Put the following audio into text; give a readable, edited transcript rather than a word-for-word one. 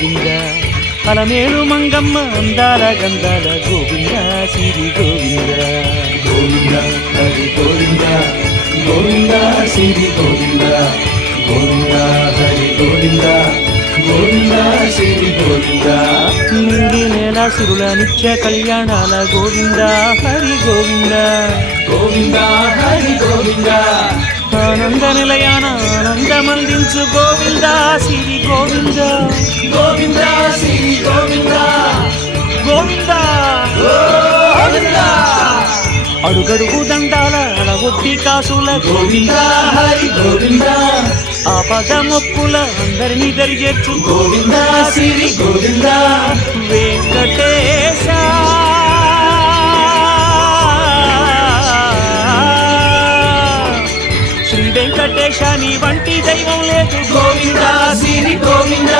గోవింద అలమేలు మంగమ్మ అందాల గంధాల గోవింద సిరి గోవింద గోవింద హరి గోవింద గోవింద సిరి గోవింద గోవింద హరి గోవింద గోవింద సిరి గోవింద నింగి నేల సిరుల నిత్య కళ్యాణాల గోవింద హరి గోవింద గోవింద హరి గోవింద ఆనంద నిలయాన ఆనందమందించు గోవింద సిరి గోవింద గోవింద సిరి గోవింద గోవింద గోవింద అడుగడుగు దండాల అడగొట్టి కాసుల గోవింద హరి గోవింద ఆపద మొక్కుల అందరినీ దరిచేర్చు గోవింద సిరి గోవింద వెంకటేశ శ్రీ వెంకటేశ నీ వంటి దైవం లేదు గోవింద సిరి గోవింద